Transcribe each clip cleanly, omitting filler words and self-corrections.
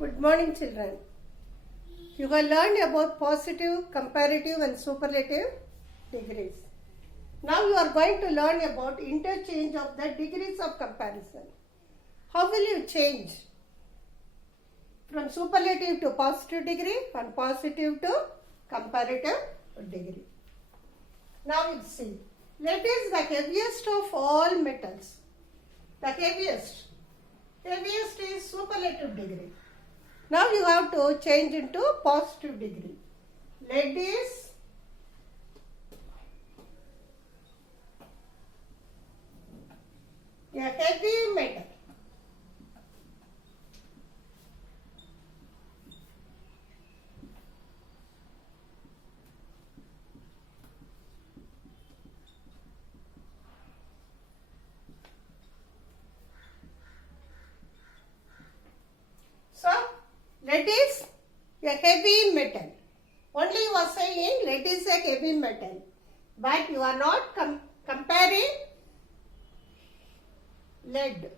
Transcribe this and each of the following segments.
Good morning, children. You will learn about positive, comparative and superlative degrees. Now you are going to learn about interchange of the degrees of comparison. How will you change from superlative to positive degree and positive to comparative degree? Now you see, lead is the heaviest of all metals. The heaviest is superlative degree. Now you have to change into positive degree. Lead is a heavy metal. So, lead is a heavy metal. Only you are saying lead is a heavy metal. But you are not comparing lead.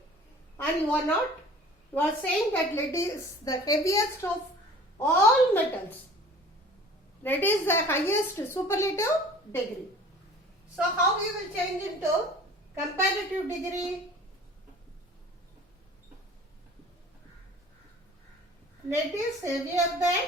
And you are saying that lead is the heaviest of all metals. Lead is the highest superlative degree. So, how we will change into comparative degree? Lead is heavier than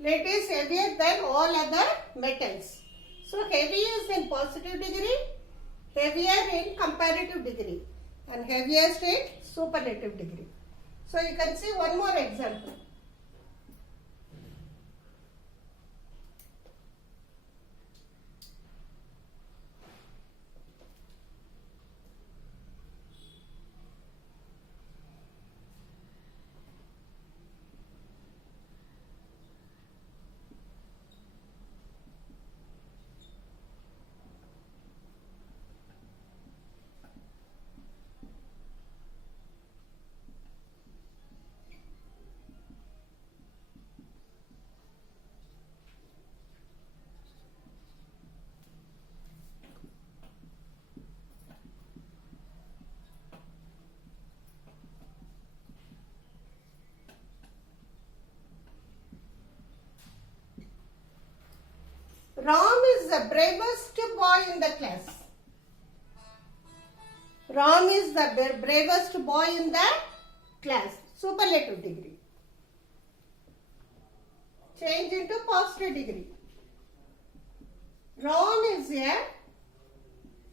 lead is heavier than all other metals. So, heavy is in positive degree, heavier in comparative degree and heaviest in superlative degree. So, you can see one more example. Ram is the bravest boy in the class. Ram is the bravest boy in the class. Superlative degree. Change into positive degree. Ram is a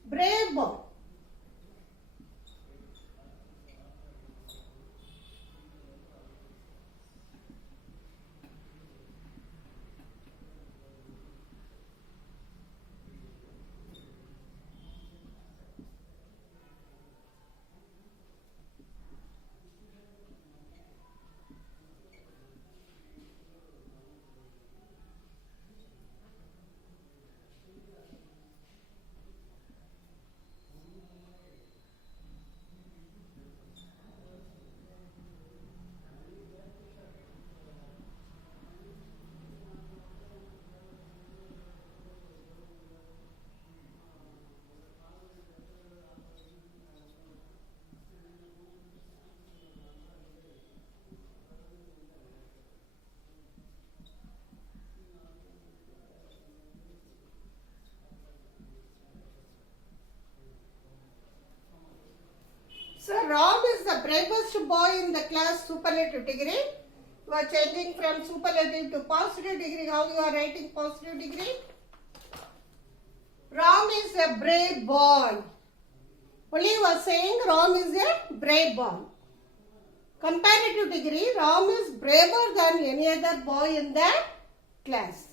brave boy. So, Ram is the bravest boy in the class, superlative degree. You are changing from superlative to positive degree. How you are writing positive degree? Ram is a brave boy. Only you are saying Ram is a brave boy. Comparative degree, Ram is braver than any other boy in the class.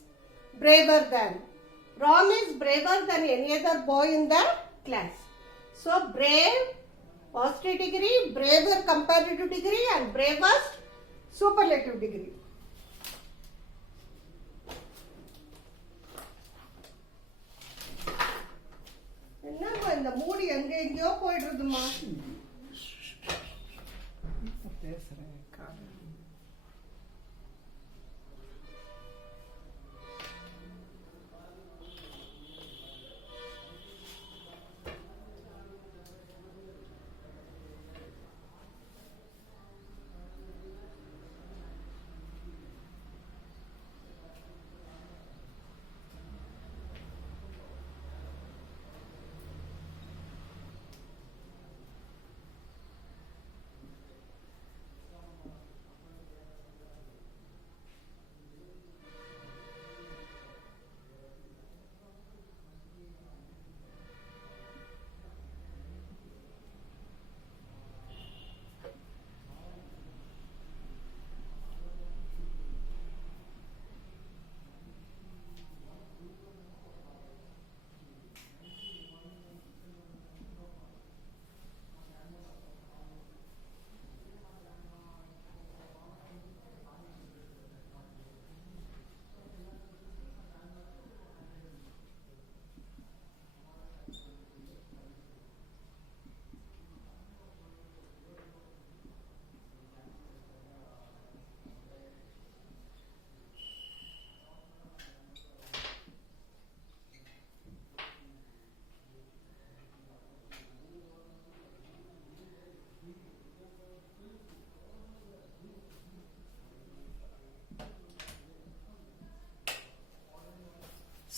Braver than. Ron is braver than any other boy in the class. So brave, positive degree, braver comparative degree, and bravest superlative degree. என்னம்மா இந்த மூடி எங்க எங்கேயோ போயிடுறதுமா. பேசுறேன்.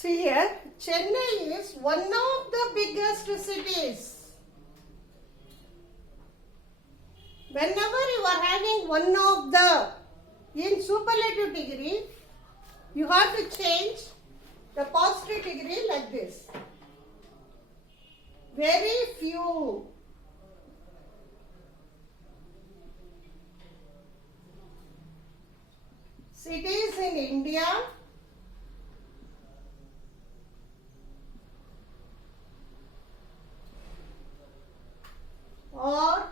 See here, Chennai is one of the biggest cities. Whenever you are having one of the in superlative degree, you have to change the positive degree like this. Very few. Cities in India or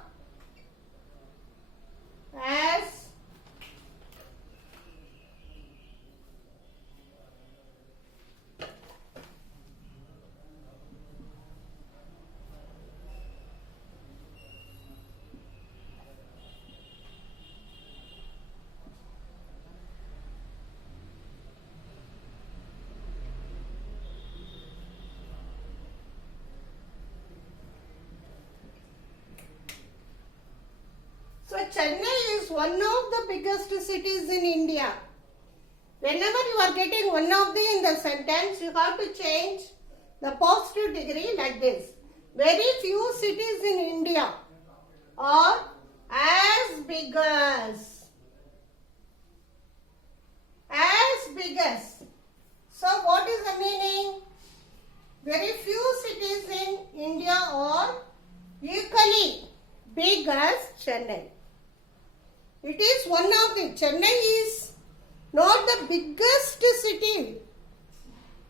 as So Chennai is one of the biggest cities in India. Whenever you are getting one of the in the sentence, you have to change the positive degree like this. Very few cities in India are as big as. As big as. So what is the meaning? Very few cities in India are equally big as Chennai. It is one of the, Chennai is not the biggest city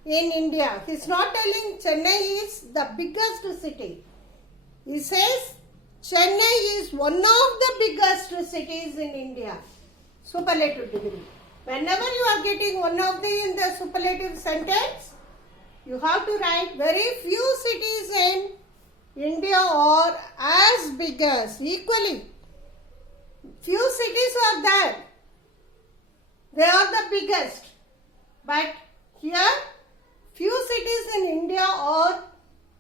in India. He is not telling Chennai is the biggest city. He says Chennai is one of the biggest cities in India. Superlative degree. Whenever you are getting one of the in the superlative sentence, you have to write very few cities in India are as big as, equally. Few cities are there. They are the biggest. But here, few cities in India are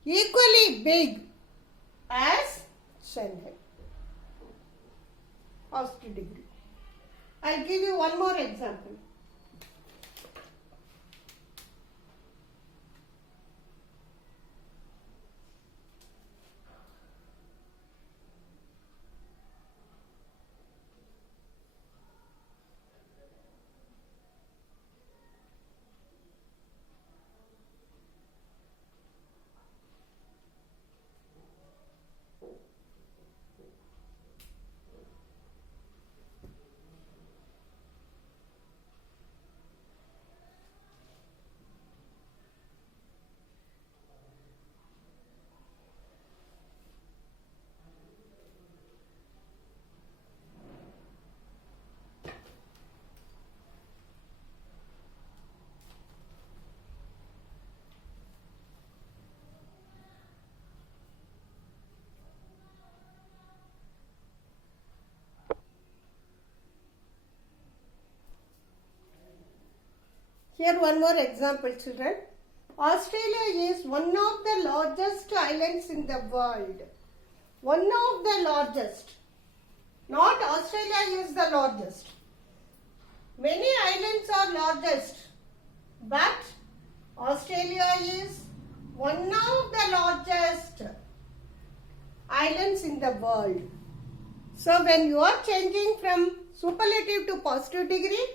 equally big as Chennai. Positive degree. I'll give you one more example. Here one more example, children. Australia is one of the largest islands in the world. One of the largest. Not Australia is the largest. Many islands are largest, but Australia is one of the largest islands in the world. So when you are changing from superlative to positive degree,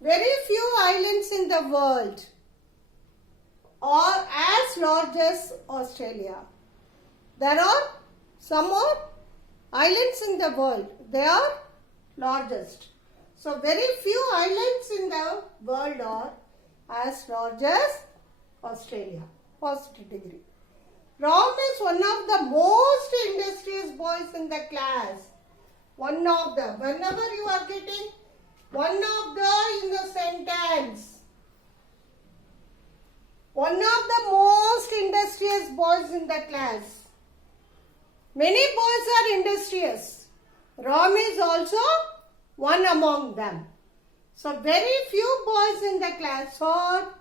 very few islands in the world are as large as Australia. There are some more islands in the world. They are largest. So very few islands in the world are as large as Australia. Positive degree. Ram is one of the most industrious boys in the class. One of the. Whenever you are getting one of the in the sentence. One of the most industrious boys in the class. Many boys are industrious. Ram is also one among them. So very few boys in the class are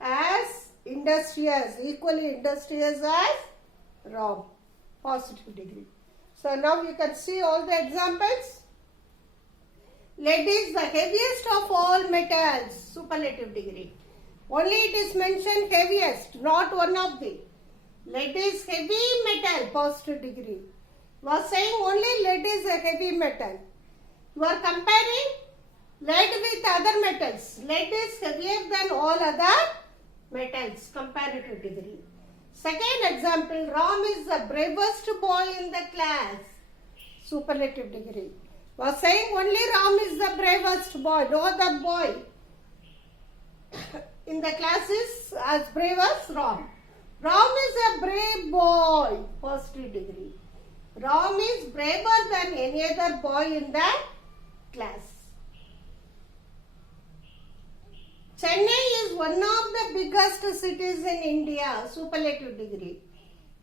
as industrious, equally industrious as Ram. Positive degree. So now you can see all the examples. Lead is the heaviest of all metals. Superlative degree. Only it is mentioned heaviest, not one of the. Lead is heavy metal, positive degree. You are saying only lead is a heavy metal. You are comparing lead with other metals. Lead is heavier than all other metals, comparative degree. Second example, Ram is the bravest boy in the class. Superlative degree. You are saying only Ram is the bravest boy, no other boy in the class is as brave as Ram. Ram is a brave boy, positive degree. Ram is braver than any other boy in the class. Chennai is one of the biggest cities in India, superlative degree.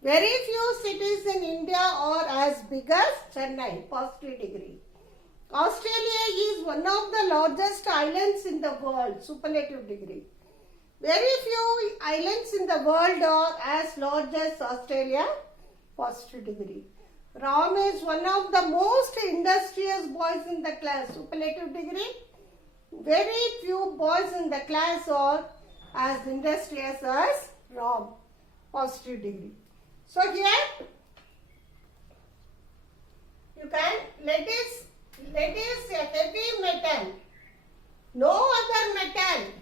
Very few cities in India are as big as Chennai, positive degree. Australia is one of the largest islands in the world, superlative degree. Very few islands in the world are as large as Australia, positive degree. Ram is one of the most industrious boys in the class, superlative degree. Very few boys in the class are as industrious as Ram, positive degree. So here you can lead is a heavy metal. No other metal.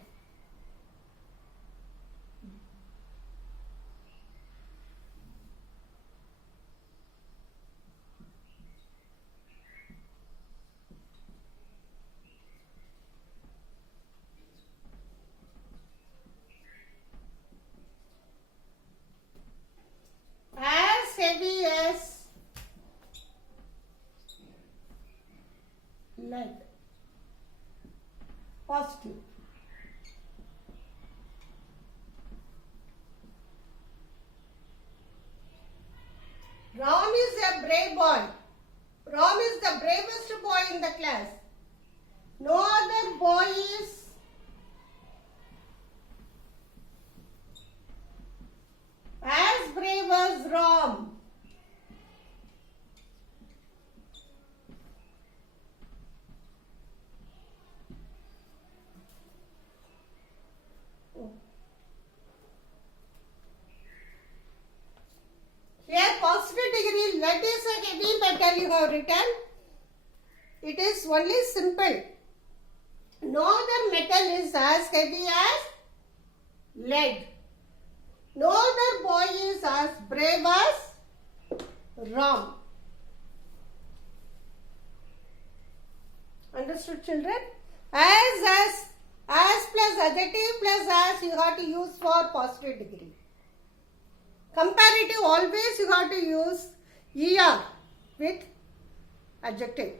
As heavy as lead. Positive. Ram is a brave boy. Ram is the bravest boy in the class. No other boy is as brave as Ram. Here positive degree, lead is a heavy metal you have written. It is only simple. No other metal is as heavy as lead. No other boy is as brave as Ram. Understood, children? As plus adjective plus as you have to use for positive degree. Comparative always you have to use ER with adjective.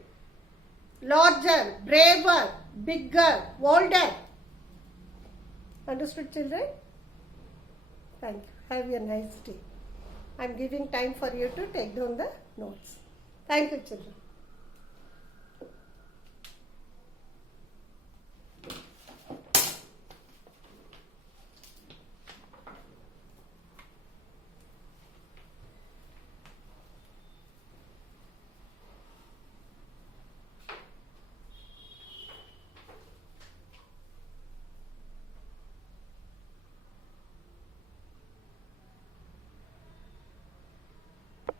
Larger, braver, bigger, older. Understood, children? Thank you. Have a nice day. I am giving time for you to take down the notes. Thank you, children.